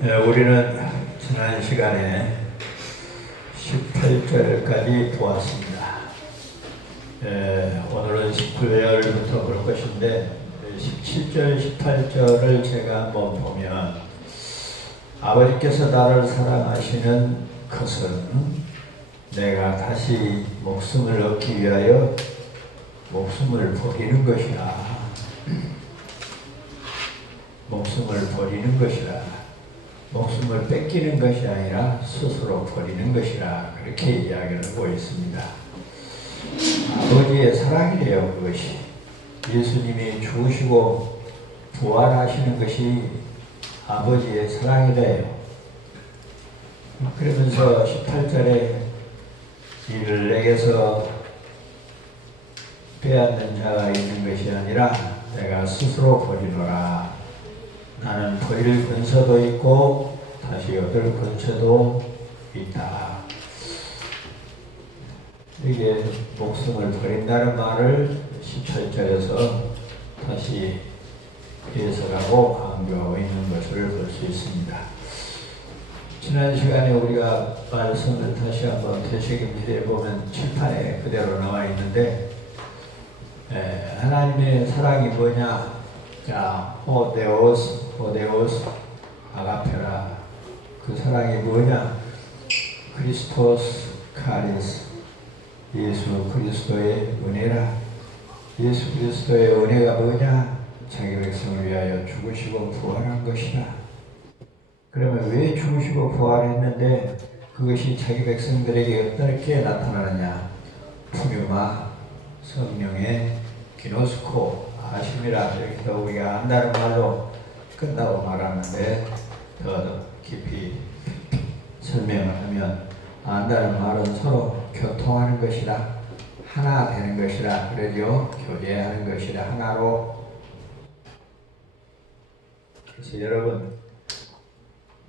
우리는 지난 시간에 18절까지 보았습니다. 오늘은 19절부터 볼 것인데 17절, 18절을 제가 한번 보면 아버지께서 나를 사랑하시는 것은 내가 다시 목숨을 얻기 위하여 목숨을 버리는 것이라. 목숨을 버리는 것이라. 목숨을 뺏기는 것이 아니라 스스로 버리는 것이라. 그렇게 이야기를 하고 있습니다. 아버지의 사랑이래요. 그것이 예수님이 죽으시고 부활하시는 것이 아버지의 사랑이래요. 그러면서 18절에 이를 내게서 빼앗는 자가 있는 것이 아니라 내가 스스로 버리노라. 나는 버릴 근서도 있고 다시 얻을 근서도 있다. 이게 목숨을 버린다는 말을 17절에서 다시 해석하고 강조하고 있는 것을 볼 수 있습니다. 지난 시간에 우리가 말씀을 다시 한번 되새김질해 보면 칠판에 그대로 나와 있는데, 하나님의 사랑이 뭐냐? 자, 호데오스, 아가페라. 그 사랑이 뭐냐? 크리스토스 카리스. 예수 그리스도의 은혜라. 예수 그리스도의 은혜가 뭐냐? 자기 백성을 위하여 죽으시고 부활한 것이다. 그러면 왜 죽으시고 부활했는데 그것이 자기 백성들에게 어떻게 나타나느냐? 푸뉴마, 성령의 기노스코, 아심이라. 이렇게 우리가 안다는 말로 끝나고 말하는데 더 깊이 설명을 하면 안다는 말은 서로 교통하는 것이라, 하나 되는 것이라, 그러죠. 교제하는 것이라, 하나로. 그래서 여러분,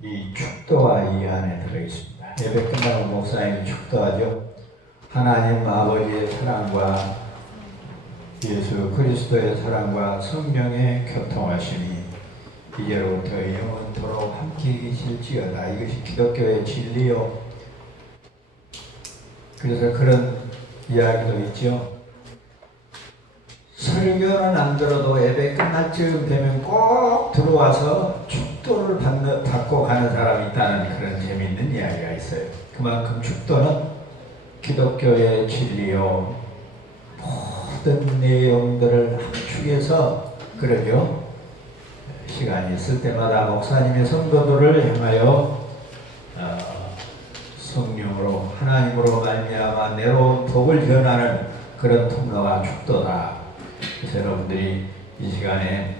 이 축도가 이 안에 들어있습니다. 예배 끝나고 목사님이 축도하죠. 하나님 아버지의 사랑과 예수 그리스도의 사랑과 성령의 교통하심이 이제로부터 영원토록 함께 계실지어다. 이것이 기독교의 진리요. 그래서 그런 이야기도 있죠. 설교는 안 들어도 예배 끝날 쯤 되면 꼭 들어와서 축도를 받고 가는 사람이 있다는 그런 재미있는 이야기가 있어요. 그만큼 축도는 기독교의 진리요. 모든 내용들을 함축해서 그러죠. 시간이 있을 때마다 목사님의 성도들을 향하여 성령으로 하나님으로 말미암아 내려온 복을 전하는 그런 통로가 축도다. 그래서 여러분들이 이 시간에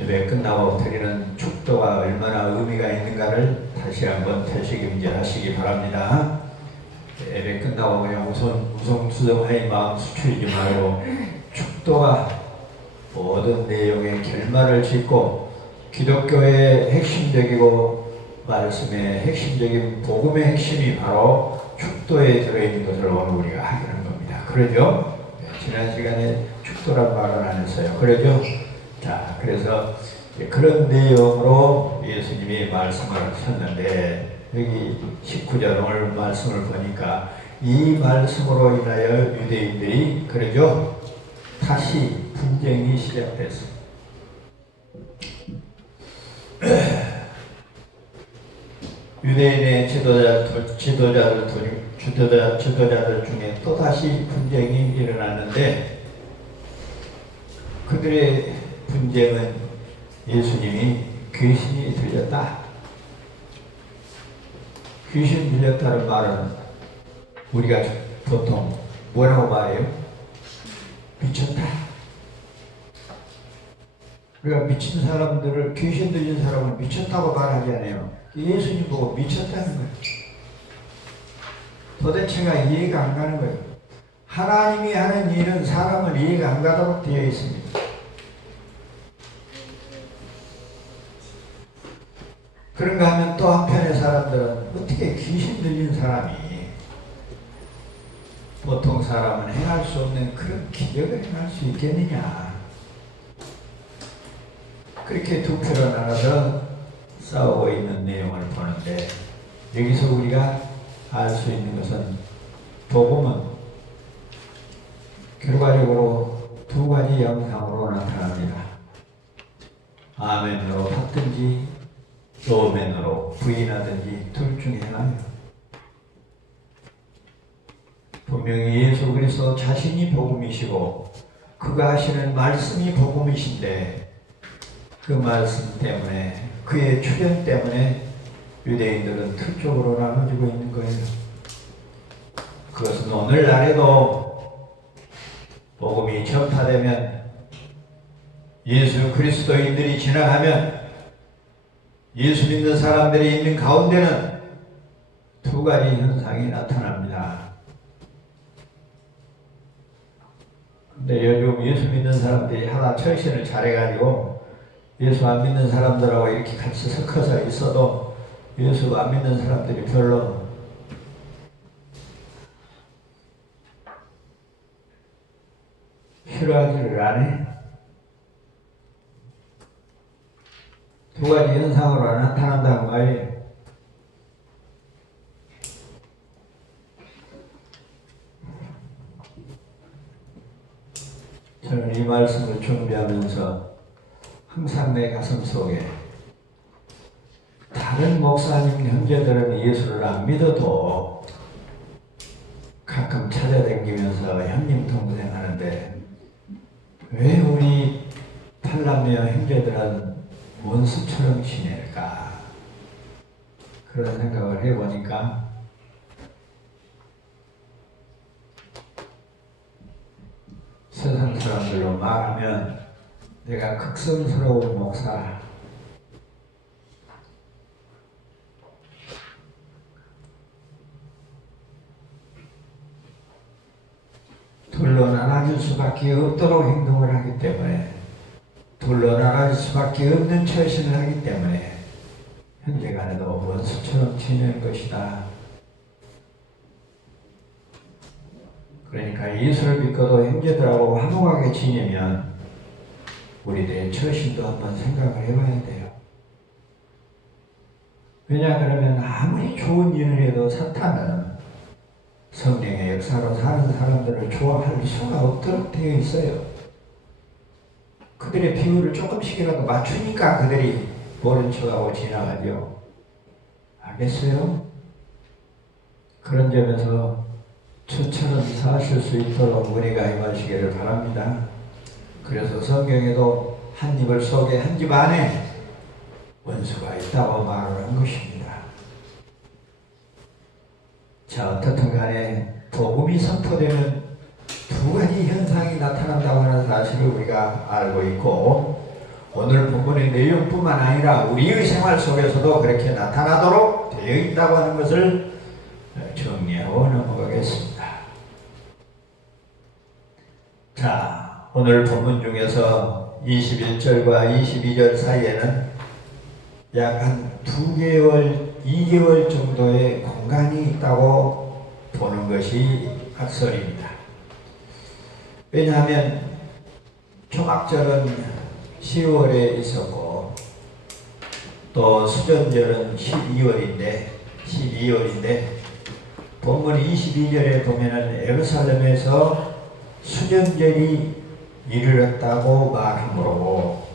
예배 끝나고 드리는 축도가 얼마나 의미가 있는가를 다시 한번 되새김질하시기 바랍니다. 예배 끝나고 그냥 우성투성하게 마음 수출이지 말고 축도가 모든 내용의 결말을 짓고 기독교의 핵심적이고 말씀의 핵심적인 복음의 핵심이 바로 축도에 들어있는 것을 오늘 우리가 하는 겁니다. 그러죠? 지난 시간에 축도란 말은 안 했어요. 그러죠? 자, 그래서 그런 내용으로 예수님이 말씀을 하셨는데 여기 19절 오늘 말씀을 보니까 이 말씀으로 인하여 유대인들이 그러죠? 다시 분쟁이 시작됐어. 유대인의 지도자들 중에 또 다시 분쟁이 일어났는데 그들의 분쟁은 예수님이 귀신이 들렸다. 귀신 들렸다는 말은 우리가 보통 뭐라고 말해요? 미쳤다. 우리가 미친 사람들을, 귀신 들린 사람을 미쳤다고 말하지 않아요. 예수님 보고 미쳤다는 거예요. 도대체가 이해가 안 가는 거예요. 하나님이 하는 일은 사람은 이해가 안 가도록 되어 있습니다. 그런가 하면 또 한편의 사람들은 어떻게 귀신 들린 사람이 보통 사람은 행할 수 없는 그런 기적을 행할 수 있겠느냐. 그렇게 두 표로 나눠서 싸우고 있는 내용을 보는데, 여기서 우리가 알 수 있는 것은 복음은 결과적으로 두 가지 영상으로 나타납니다. 아멘으로 받든지 노멘으로 부인하든지 둘 중에 하나예요. 분명히 예수 그리스도 자신이 복음이시고 그가 하시는 말씀이 복음이신데, 그 말씀 때문에, 그의 출현 때문에 유대인들은 두 쪽으로 나눠지고 있는 거예요. 그것은 오늘날에도 복음이 전파되면, 예수 그리스도인들이 지나가면, 예수 믿는 사람들이 있는 가운데는 두 가지 현상이 나타납니다. 근데 요즘 예수 믿는 사람들이 하나 처신을 잘해가지고 예수 안 믿는 사람들하고 이렇게 같이 섞어서 있어도 예수 안 믿는 사람들이 별로 싫어하지를 않아요. 두 가지 현상으로 나타난다는 말이에요. 저는 이 말씀을 준비하면서 항상 내 가슴 속에, 다른 목사님 형제들은 예수를 안 믿어도 가끔 찾아다니면서 형님 동생 하는데, 왜 우리 팔남매 형제들은 원수처럼 지낼까? 그런 생각을 해보니까 세상 사람들로 말하면 내가 극성스러운 목사, 둘로 나눠질 수밖에 없도록 행동을 하기 때문에, 둘로 나눠질 수밖에 없는 처신을 하기 때문에 형제간에도 원수처럼 지내는 것이다. 그러니까 예수를 믿고도 형제들하고 화목하게 지내면 우리들의 처신도 한번 생각을 해봐야 돼요. 왜냐 그러면 아무리 좋은 일을 해도 사탄은 성령의 역사로 사는 사람들을 좋아할 수가 없도록 되어 있어요. 그들의 비율을 조금씩이라도 맞추니까 그들이 모른 척하고 지나가죠. 알겠어요? 그런 점에서 저처럼 사실 수 있도록 우리가 임하시기를 바랍니다. 그래서 성경에도 한 입을 속에 한 집 안에 원수가 있다고 말을 한 것입니다. 자, 어떻든 간에 복음이 선포되면 두 가지 현상이 나타난다고 하는 사실을 우리가 알고 있고, 오늘 본문의 내용뿐만 아니라 우리의 생활 속에서도 그렇게 나타나도록 되어 있다고 하는 것을 정리하고 넘어가겠습니다. 자, 오늘 본문 중에서 21절과 22절 사이에는 약 한 2개월 정도의 공간이 있다고 보는 것이 학설입니다. 왜냐하면 초막절은 10월에 있었고, 또 수전절은 12월인데 본문 22절에 보면은 예루살렘에서 수전절이 이르렀다고 말하므로,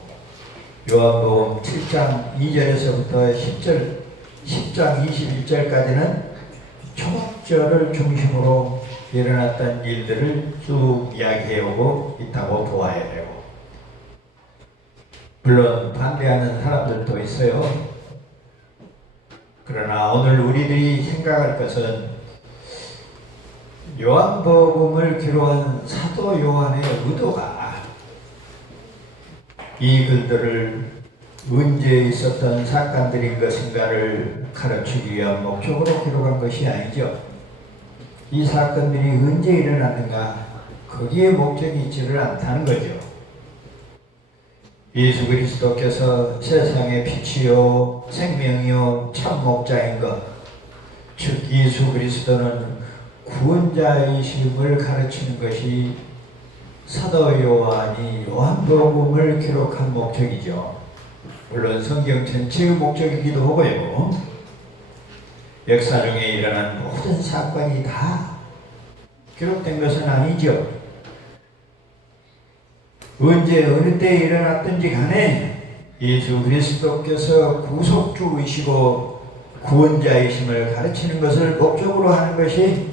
요한복음 7장 2절에서부터 10장 21절까지는 초막절을 중심으로 일어났던 일들을 쭉 이야기해오고 있다고 보아야 되고, 물론 반대하는 사람들도 있어요. 그러나 오늘 우리들이 생각할 것은 요한복음을 기록한 사도 요한의 의도가 이 글들을 언제 있었던 사건들인 것인가를 가르치기 위한 목적으로 기록한 것이 아니죠. 이 사건들이 언제 일어났는가, 거기에 목적이 있지를 않다는 거죠. 예수 그리스도께서 세상의 빛이요 생명이요 참 목자인 것, 즉 예수 그리스도는 구원자이심을 가르치는 것이 사도 요한이 요한복음을 기록한 목적이죠. 물론 성경 전체의 목적이기도 하고요. 역사 중에 일어난 모든 사건이 다 기록된 것은 아니죠. 언제 어느 때 일어났든지 간에 예수 그리스도께서 구속주이시고 구원자이심을 가르치는 것을 목적으로 하는 것이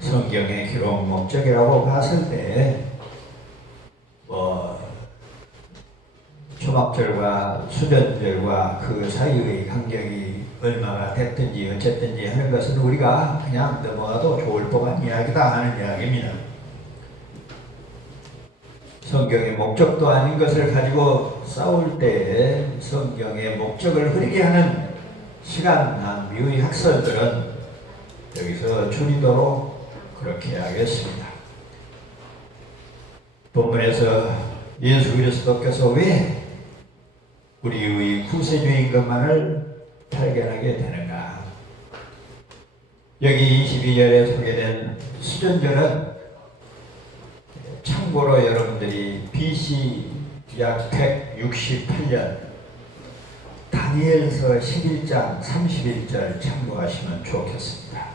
성경의 기록 목적이라고 봤을 때 초막절과 수전절과 그 사이의 간격이 얼마가 됐든지 어쨌든지 하는 것은 우리가 그냥 넘어가도 좋을 법한 이야기다 하는 이야기입니다. 성경의 목적도 아닌 것을 가지고 싸울 때 성경의 목적을 흐리게 하는 시간 낭비의 학설들은 여기서 줄이도록 그렇게 하겠습니다. 본문에서 예수 그리스도께서 왜 우리의 구세주인 것만을 발견하게 되는가? 여기 22절에 소개된 수전절은 참고로 여러분들이 BC 약 168년 다니엘서 11장 31절 참고하시면 좋겠습니다.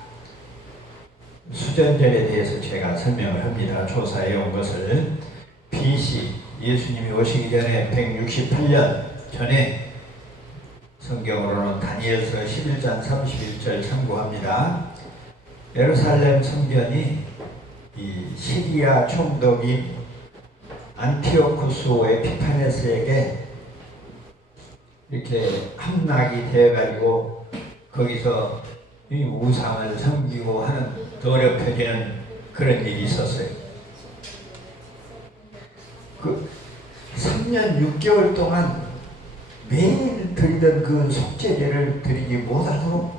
수전절에 대해서 제가 설명을 합니다. 조사해 온 것을 BC 예수님이 오시기 전에 168년 전에 성경으로는 다니엘서 11장 31절 참고합니다. 예루살렘 성전이 이 시리아 총독인 안티오쿠스 에피파네스에게 이렇게 함락이 되어가지고 거기서 이 우상을 섬기고 하는 더럽혀지는 그런 일이 있었어요. 그 3년 6개월 동안 매일 드리던 그 속죄제를 드리지 못하도록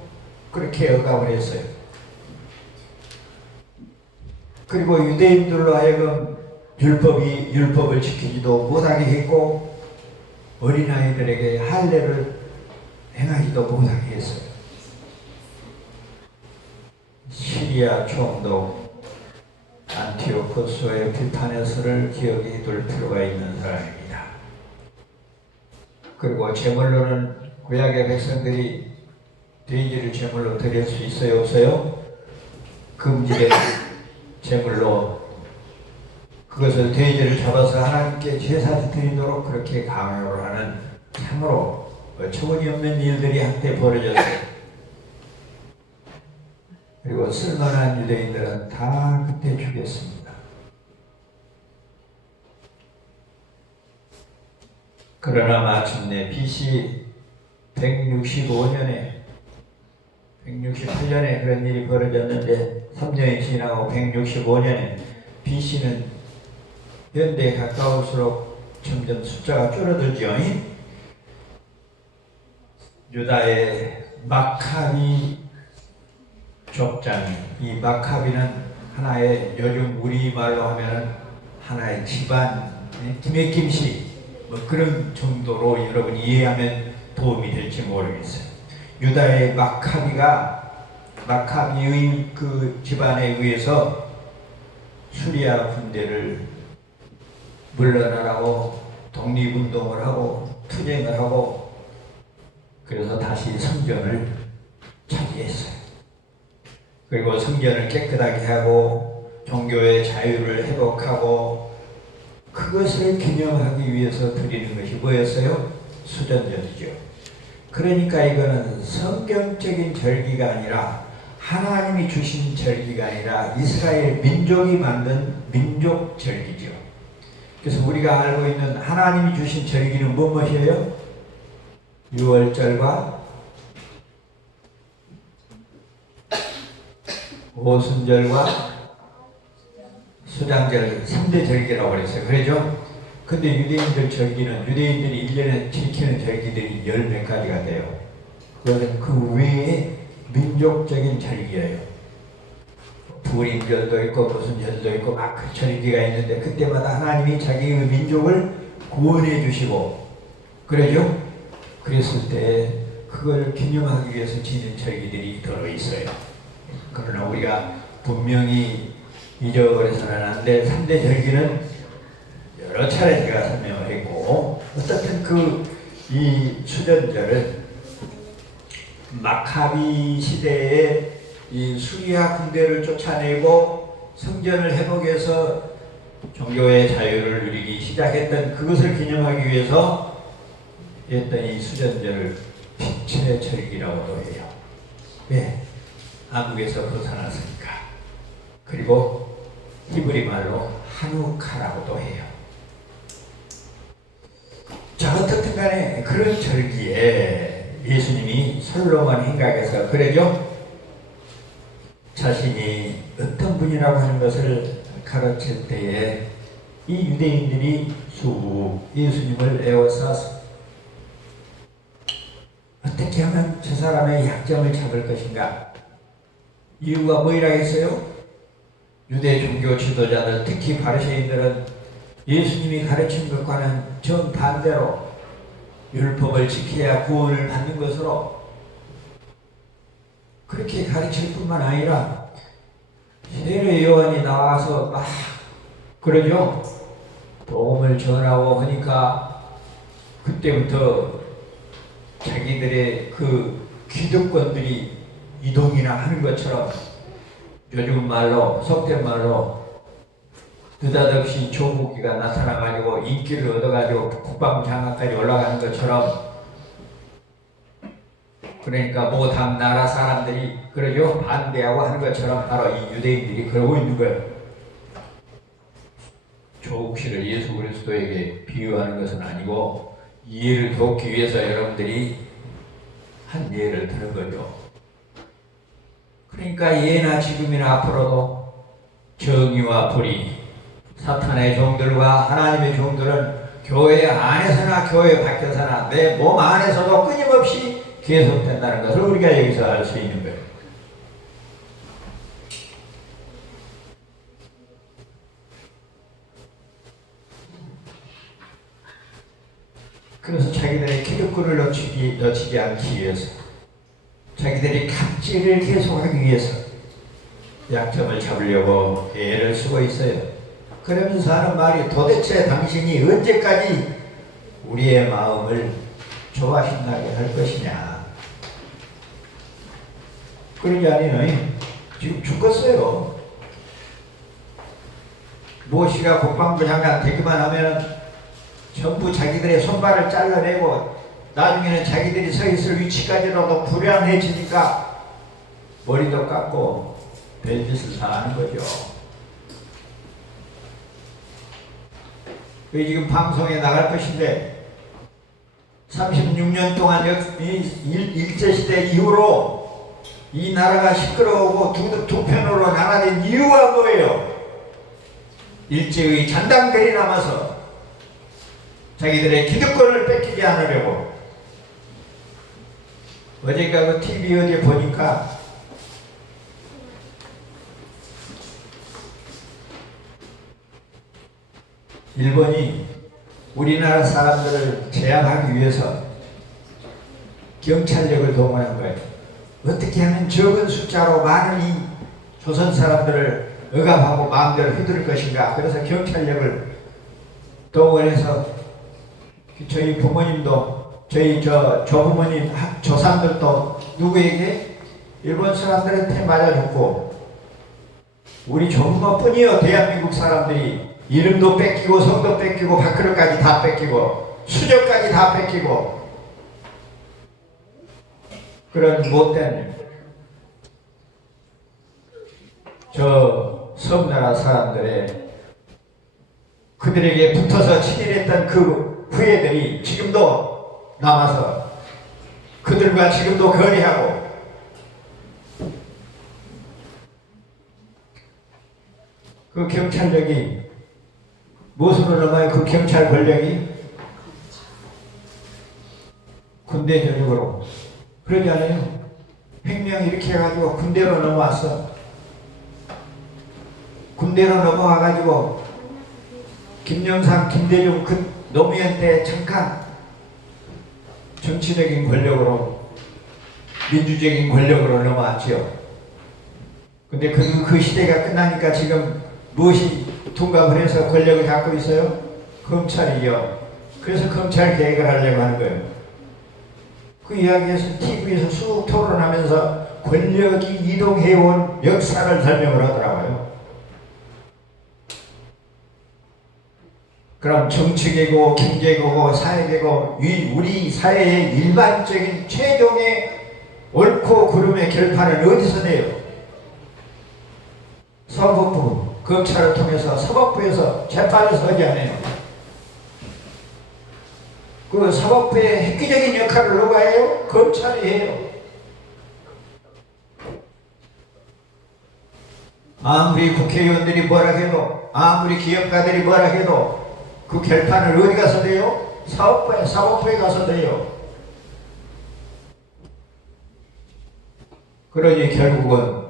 그렇게 억압을 했어요. 그리고 유대인들로 하여금 율법을 지키지도 못하게 했고 어린아이들에게 할례를 행하지도 못하게 했어요. 시리아 총독 안티오코스 에피파네스를 기억해 둘 필요가 있는 사람입니다. 그리고 제물로는 구약의 백성들이 돼지를 제물로 드릴 수 있어요, 없어요? 금지된 제물로 그것을 돼지를 잡아서 하나님께 제사 드리도록 그렇게 강요를 하는 참으로 어처구니없는 일들이 한때 벌어졌어요. 그리고 쓸만한 유대인들은 다 그때 죽였습니다. 그러나 마침내 BC 168년에 그런 일이 벌어졌는데 3년이 지나고 165년에 BC는 현대에 가까울수록 점점 숫자가 줄어들죠. 유다의 마카비 족장이, 이 마카비는 하나의 요즘 우리말로 하면은 하나의 집안, 김해김씨 그런 정도로 여러분이 이해하면 도움이 될지 모르겠어요. 유다의 마카비의 그 집안에 의해서 수리아 군대를 물러나라고 독립운동을 하고 투쟁을 하고 그래서 다시 성전을 차지했어요. 그리고 성전을 깨끗하게 하고 종교의 자유를 회복하고 그것을 기념하기 위해서 드리는 것이 뭐였어요? 수전절이죠. 그러니까 이거는 성경적인 절기가 아니라 하나님이 주신 절기가 아니라 이스라엘 민족이 만든 민족 절기죠. 그래서 우리가 알고 있는 하나님이 주신 절기는 무엇이에요? 유월절과 오순절과 수장절 3대 절기라고 그랬어요. 그러죠? 근데 유대인들 절기는 유대인들이 1년에 지키는 절기들이 10몇 가지가 돼요. 그것은 그 외에 민족적인 절기예요. 부림절도 있고 무슨 절도 있고 막 그 절기가 있는데 그때마다 하나님이 자기의 민족을 구원해 주시고 그러죠? 그랬을 때 그걸 기념하기 위해서 지는 절기들이 들어있어요. 그러나 우리가 분명히 잊어버려서는 안 될 3대 절기는 여러 차례 제가 설명을 했고 어떻든 그 이 수전절은 마카비 시대에 이 수리아 군대를 쫓아내고 성전을 회복해서 종교의 자유를 누리기 시작했던 그것을 기념하기 위해서 했던 이 수전절을 빛의 절기라고도 해요. 왜? 암흑에서 벗어났으니까. 그리고 히브리 말로 하누카라고도 해요. 자, 어떻든 간에 그런 절기에 예수님이 솔로몬 행각에서 그러죠. 자신이 어떤 분이라고 하는 것을 가르칠 때에 이 유대인들이 예수님을 에워싸서 어떻게 하면 저 사람의 약점을 잡을 것인가? 이유가 뭐이라 했어요? 유대 종교 지도자들, 특히 바리새인들은 예수님이 가르친 것과는 정반대로 율법을 지켜야 구원을 받는 것으로 그렇게 가르칠 뿐만 아니라 세례 요한이 나와서 막 그러죠. 복음을 전하고 하니까 그때부터 자기들의 그 기득권들이 이동이나 하는 것처럼 요즘 말로 속된 말로 느닷없이 조국기가 나타나가지고 인기를 얻어가지고 국방부 장관까지 올라가는 것처럼 그러니까 모든 나라 사람들이 그러죠. 반대하고 하는 것처럼 바로 이 유대인들이 그러고 있는 거예요. 조국씨를 예수 그리스도에게 비유하는 것은 아니고 이해를 돕기 위해서 여러분들이 한 예를 드는 거죠. 그러니까 예나 지금이나 앞으로도 정의와 불의, 사탄의 종들과 하나님의 종들은 교회 안에서나 교회 밖에서나 내 몸 안에서도 끊임없이 계속된다는 것을 우리가 여기서 알 수 있는 거예요. 그래서 자기들의 기득권을 놓치지 않기 위해서 자기들이 갑질을 계속하기 위해서 약점을 잡으려고 애를 쓰고 있어요. 그러면서 하는 말이 도대체 당신이 언제까지 우리의 마음을 좋아하신다게 할 것이냐. 그러지 아니면 지금 죽겠어요. 무엇이가 국방부 장관 되기만 하면 전부 자기들의 손발을 잘라내고 나중에는 자기들이 서 있을 위치까지라도 불안해지니까 머리도 깎고 별짓을 다 하는 거죠. 지금 방송에 나갈 것인데 36년 동안 일제시대 이후로 이 나라가 시끄러우고 두 편으로 나눠진 이유가 뭐예요? 일제의 잔당들이 남아서 자기들의 기득권을 뺏기지 않으려고. 어제가 그 TV 어제 보니까 일본이 우리나라 사람들을 제압하기 위해서 경찰력을 동원한 거예요. 어떻게 하면 적은 숫자로 많은 이 조선 사람들을 억압하고 마음대로 휘두를 것인가. 그래서 경찰력을 동원해서 저희 부모님도 저희 조부모님 조상들도 누구에게 일본 사람들한테 맞아줬고 우리 조부모뿐이요 대한민국 사람들이 이름도 뺏기고 성도 뺏기고 밥그릇까지 다 뺏기고 수저까지 다 뺏기고 그런 못된 저 섬나라 사람들의 그들에게 붙어서 친일했던 그 후예들이 지금도 남아서 그들과 지금도 거래하고 그 경찰력이 무엇으로 넘어요? 그 경찰 권력이 군대 전역으로. 그러지 않아요? 횡령 이렇게 해가지고 군대로 넘어왔어. 군대로 넘어와가지고 김영삼, 김대중 그 노무현 때 잠깐 정치적인 권력으로 민주적인 권력으로 넘어왔지요. 근데 그 시대가 끝나니까 지금 무엇이 둔갑을 해서 권력을 갖고 있어요? 검찰이요. 그래서 검찰 개혁을 하려고 하는 거예요. 그 이야기에서 TV에서 쑥 토론하면서 권력이 이동해온 역사를 설명을 하더라고요. 그럼 정치계고 경제계고 사회계고 우리 사회의 일반적인 최종의 옳고 그름의 결판은 어디서 내요? 사법부, 검찰을 통해서 사법부에서 재판에서 하지 않아요. 그 사법부의 획기적인 역할을 누가 해요? 검찰이 해요. 아무리 국회의원들이 뭐라 해도, 아무리 기업가들이 뭐라 해도 그 결판을 어디 가서 내요? 사법부에 가서 내요. 그러니 결국은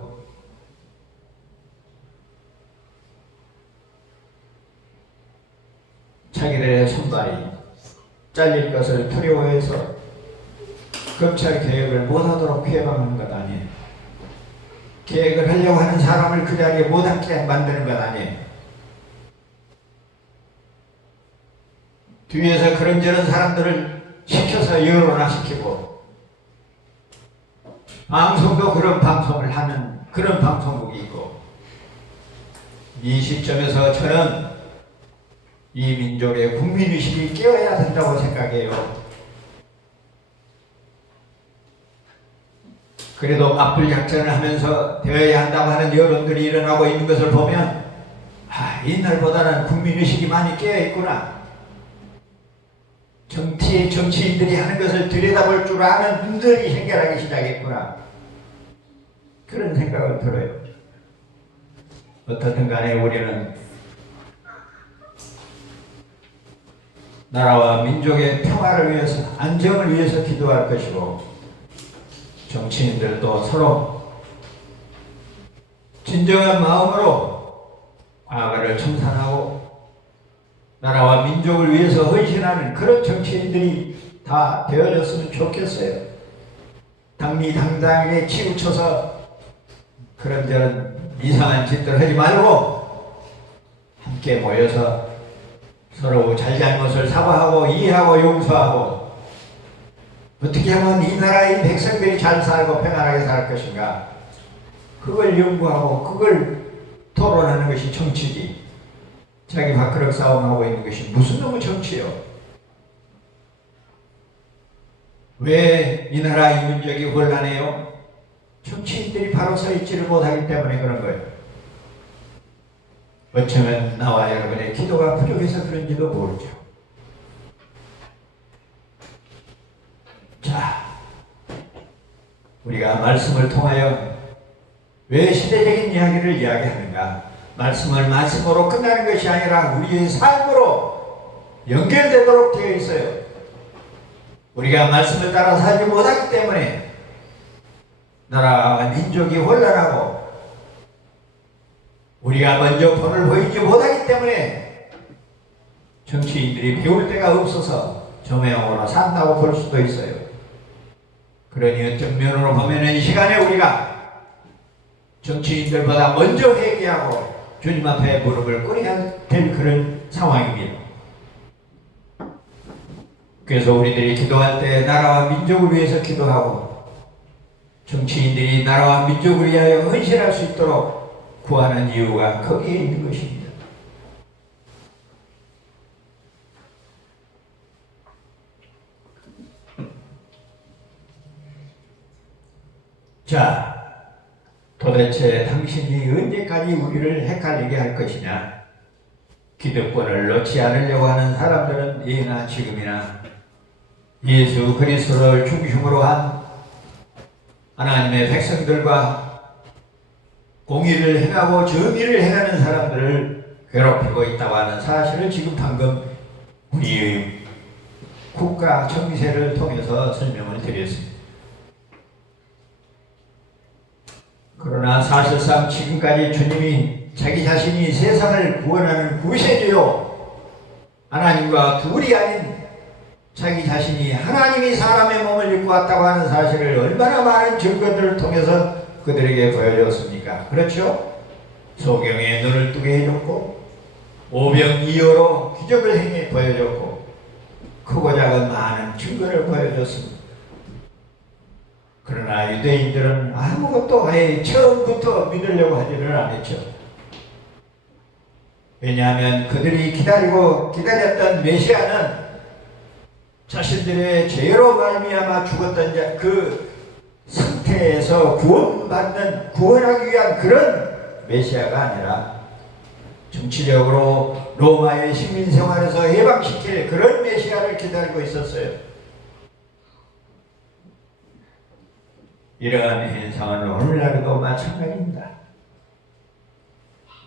자기들의 손발이 잘릴 것을 두려워해서 검찰 개혁을 못하도록 피해방하는 것 아니에요. 개혁을 하려고 하는 사람을 그 자리에 못 앉게 만드는 것 아니에요. 뒤에서 그런저런 사람들을 시켜서 여론화시키고, 방송도 그런 방송을 하는 그런 방송국이 있고, 이 시점에서 저는 이 민족의 국민의식이 깨어야 된다고 생각해요. 그래도 맞불 작전을 하면서 되어야 한다고 하는 여론들이 일어나고 있는 것을 보면, 옛날보다는 국민의식이 많이 깨어있구나. 정치인들이 하는 것을 들여다볼 줄 아는 눈들이 생겨나기 시작했구나. 그런 생각을 들어요. 어떻든 간에 우리는 나라와 민족의 평화를 위해서, 안정을 위해서 기도할 것이고, 정치인들도 서로 진정한 마음으로 과거를 청산하고 나라와 민족을 위해서 헌신하는 그런 정치인들이 다 되어졌으면 좋겠어요. 당리당당하게 치우쳐서 그런저런 이상한 짓들 하지 말고 함께 모여서 서로 잘잘못을 사과하고 이해하고 용서하고 어떻게 하면 이 나라의 백성들이 잘 살고 평안하게 살 것인가, 그걸 연구하고 그걸 토론하는 것이 정치지, 자기 밥그릇 싸움하고 있는 것이 무슨 놈의 정치요? 왜 이 나라 이 민족이 혼란해요? 정치인들이 바로 서 있지를 못하기 때문에 그런 거예요. 어쩌면 나와 여러분의 기도가 부족해서 그런지도 모르죠. 자, 우리가 말씀을 통하여 왜 시대적인 이야기를 이야기하는가? 말씀을 말씀으로 끝나는 것이 아니라 우리의 삶으로 연결되도록 되어 있어요. 우리가 말씀을 따라 살지 못하기 때문에 나라와 민족이 혼란하고, 우리가 먼저 본을 보이지 못하기 때문에 정치인들이 배울 데가 없어서 저모양으로 산다고 볼 수도 있어요. 그러니 어떤 면으로 보면 이 시간에 우리가 정치인들보다 먼저 회개하고 주님 앞에 무릎을 꿇어야 될 그런 상황입니다. 그래서 우리들이 기도할 때 나라와 민족을 위해서 기도하고, 정치인들이 나라와 민족을 위하여 헌신할 수 있도록 구하는 이유가 거기에 있는 것입니다. 자, 도대체 당신이 언제까지 우리를 헷갈리게 할 것이냐? 기득권을 놓지 않으려고 하는 사람들은 예나 지금이나 예수 그리스도를 중심으로 한 하나님의 백성들과 공의를 행하고 정의를 행하는 사람들을 괴롭히고 있다고 하는 사실을 지금 방금 우리의 국가 정세를 통해서 설명을 드렸습니다. 그러나 사실상 지금까지 주님이 자기 자신이 세상을 구원하는 구세주요, 하나님과 둘이 아닌 자기 자신이 하나님이 사람의 몸을 입고 왔다고 하는 사실을 얼마나 많은 증거들을 통해서 그들에게 보여줬습니까? 그렇죠? 소경의 눈을 뜨게 해줬고, 오병이어로 기적을 행해 보여줬고, 크고 작은 많은 증거를 보여줬습니다. 그러나 유대인들은 아무것도 아예 처음부터 믿으려고 하지를 않았죠. 왜냐하면 그들이 기다렸던 메시아는 자신들의 죄로 말미암아 죽었던 그 상태에서 구원하기 위한 그런 메시아가 아니라 정치력으로 로마의 식민 생활에서 해방시킬 그런 메시아를 기다리고 있었어요. 이러한 현상은 오늘날에도 마찬가지입니다.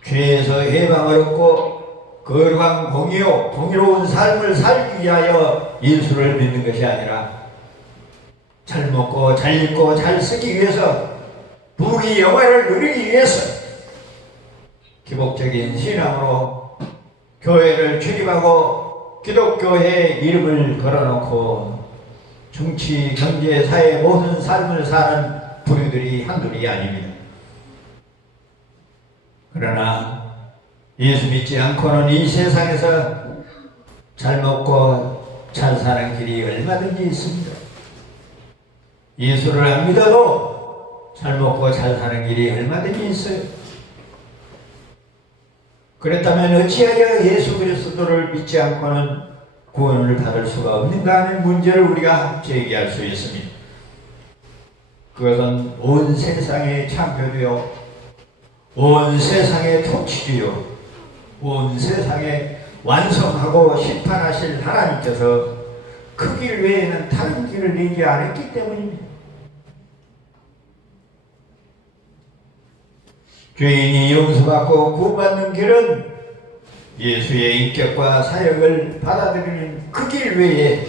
죄에서 해방을 얻고 거룩한 공의로운 삶을 살기 위하여 예수를 믿는 것이 아니라 잘 먹고 잘 입고 잘 쓰기 위해서 부귀 영화를 누리기 위해서 기복적인 신앙으로 교회를 출입하고 기독교의 이름을 걸어놓고 정치, 경제, 사회 모든 삶을 사는 부류들이 한둘이 아닙니다. 그러나 예수 믿지 않고는 이 세상에서 잘 먹고 잘 사는 길이 얼마든지 있습니다. 예수를 안 믿어도 잘 먹고 잘 사는 길이 얼마든지 있어요. 그렇다면 어찌하여 예수 그리스도를 믿지 않고는 구원을 받을 수가 없는가 하는 문제를 우리가 제기할 수 있습니다. 그것은 온 세상의 창조주요, 온 세상의 통치주요, 온 세상에 완성하고 심판하실 하나님께서 그 길 외에는 다른 길을 내지 않았기 때문입니다. 죄인이 용서받고 구원받는 길은 예수의 인격과 사역을 받아들이는 그 길 외에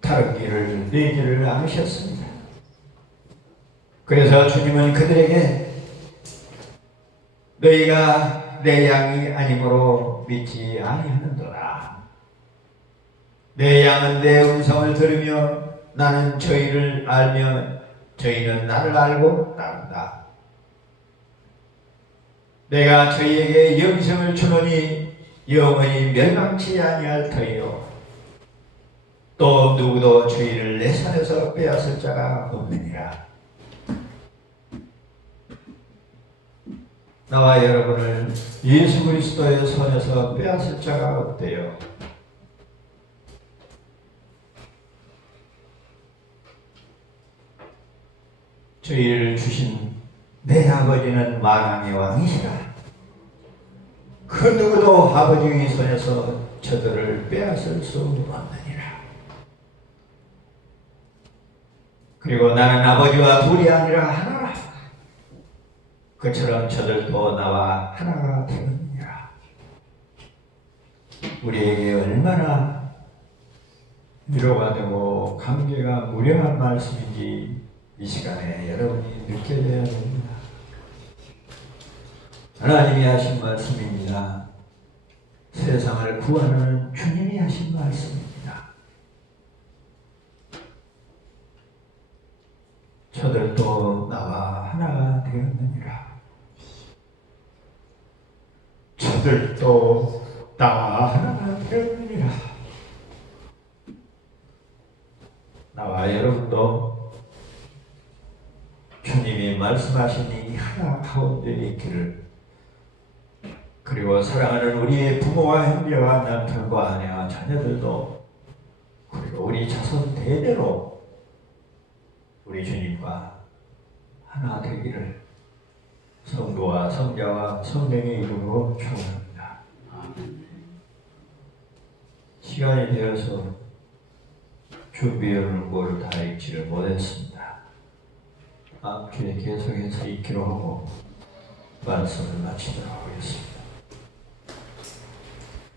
다른 길을 내지를 않으셨습니다. 그래서 주님은 그들에게 너희가 내 양이 아니므로 믿지 아니하는도다. 내 양은 내 음성을 들으며 나는 저희를 알며 저희는 나를 알고 따른다. 내가 저희에게 영생을 주노니 영원히 멸망치 아니할 터이요 또 누구도 저희를 내 손에서 빼앗을 자가 없느니라. 나와 여러분을 예수 그리스도의 손에서 빼앗을 자가 없대요. 저희를 주신 내 아버지는 만왕의 왕이시라. 그 누구도 아버지의 손에서 저들을 빼앗을 수 없느니라. 그리고 나는 아버지와 둘이 아니라 하나라. 그처럼 저들도 나와 하나가 되느니라. 우리에게 얼마나 위로가 되고 감개가 무량한 말씀인지 이 시간에 여러분이 느껴져야 됩니다. 하나님이 하신 말씀입니다. 세상을 구하는 주님이 하신 말씀입니다. 저들도 나와 하나가 되었느니라. 저들도 나와 하나가 되었느니라. 나와 여러분도 주님이 말씀하신 이 하나 가운데 있기를, 그리고 사랑하는 우리의 부모와 형제와 남편과 아내와 자녀들도, 그리고 우리 자손 대대로 우리 주님과 하나 되기를 성부와 성자와 성령의 이름으로 축원합니다. 시간이 되어서 준비해놓은 걸 다 읽지를 못했습니다. 다음 주에 계속해서 읽기로 하고 말씀을 마치도록 하겠습니다.